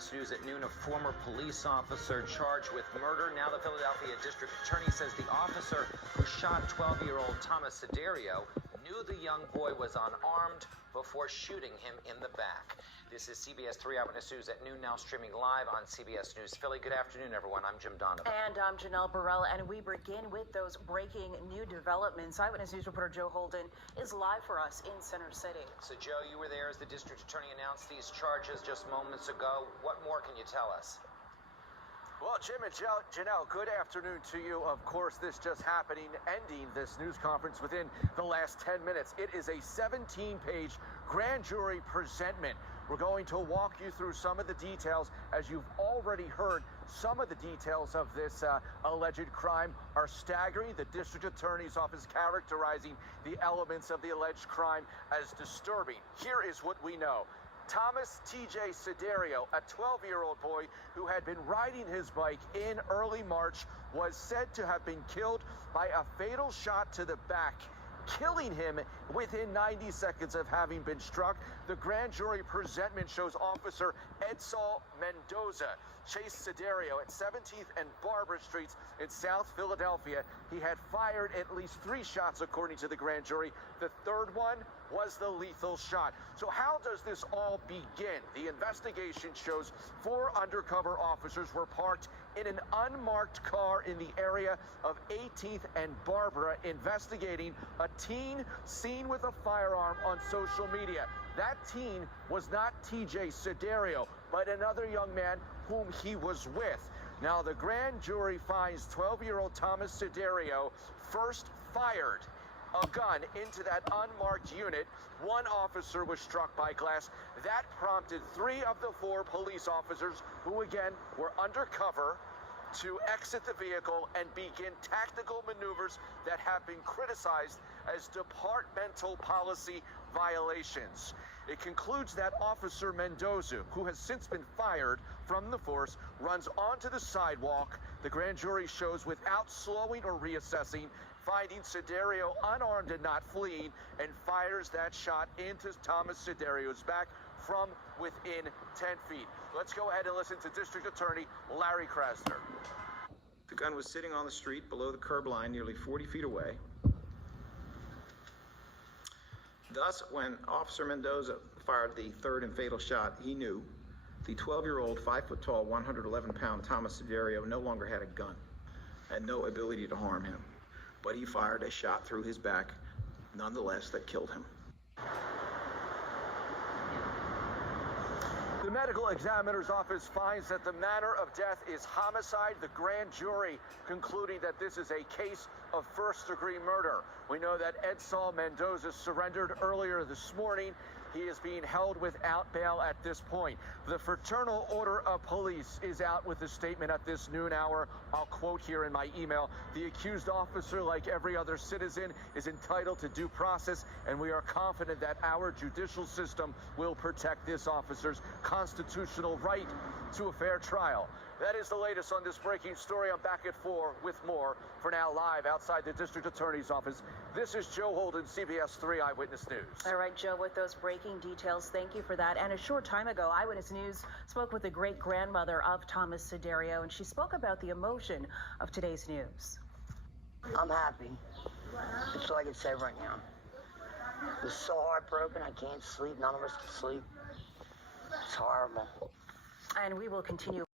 Eyewitness News at noon. A former police officer charged with murder. Now the Philadelphia District Attorney says the officer who shot 12-year-old Thomas Siderio knew the young boy was unarmed before shooting him in the back. This is CBS 3 Eyewitness News at noon, now streaming live on CBS News Philly. Good afternoon, everyone. I'm Jim Donovan. And I'm Janelle Burrell, and we begin with those breaking new developments. Eyewitness News reporter Joe Holden is live for us in Center City. So, Joe, you were there as the district attorney announced these charges just moments ago. What more can you tell us? Well, Jim and Janelle, good afternoon to you. Of course, this just happening, ending this news conference within the last 10 minutes. It is a 17-page grand jury presentment. We're going to walk you through some of the details. As you've already heard, some of the details of this alleged crime are staggering. The district attorney's office characterizing the elements of the alleged crime as disturbing. Here is what we know. Thomas T.J. Siderio, a 12-year-old boy who had been riding his bike in early March, was said to have been killed by a fatal shot to the back, killing him within 90 seconds of having been struck. The grand jury presentment shows Officer Edsal Mendoza chased Siderio at 17th and Barbara Streets in South Philadelphia. He had fired at least 3 shots, according to the grand jury. The third one was the lethal shot. So how does this all begin? The investigation shows 4 undercover officers were parked in an unmarked car in the area of 18th and Barbara, investigating a teen seen with a firearm on social media. That teen was not T.J. Siderio, but another young man whom he was with. Now, the grand jury finds 12-year-old Thomas Siderio first fired a gun into that unmarked unit. 1 officer was struck by glass. That prompted 3 of the 4 police officers, who again were undercover, to exit the vehicle and begin tactical maneuvers that have been criticized as departmental policy violations. It concludes that Officer Mendoza, who has since been fired from the force, runs onto the sidewalk, the grand jury shows, without slowing or reassessing, finding Siderio unarmed and not fleeing, and fires that shot into Thomas Siderio's back from within 10 feet. Let's go ahead and listen to District Attorney Larry Krasner. The gun was sitting on the street below the curb line, nearly 40 feet away. Thus, when Officer Mendoza fired the third and fatal shot, he knew the 12-year-old, 5-foot-tall, 111-pound Thomas Siderio no longer had a gun and no ability to harm him. But he fired a shot through his back, nonetheless, that killed him. The medical examiner's office finds that the manner of death is homicide. The grand jury concluding that this is a case of first-degree murder. We know that Edsal Mendoza surrendered earlier this morning. He is being held without bail at this point. The Fraternal Order of Police is out with a statement at this noon hour. I'll quote here in my email: "The accused officer, like every other citizen, is entitled to due process, and we are confident that our judicial system will protect this officer's constitutional right to a fair trial." That is the latest on this breaking story. I'm back at 4 with more. For now, live outside the district attorney's office, this is Joe Holden, CBS 3 Eyewitness News. All right, Joe, with those breaking details, thank you for that. And a short time ago, Eyewitness News spoke with the great-grandmother of Thomas Siderio, and she spoke about the emotion of today's news. I'm happy. That's all I can say right now. It was so heartbroken. I can't sleep. None of us can sleep. It's horrible. And we will continue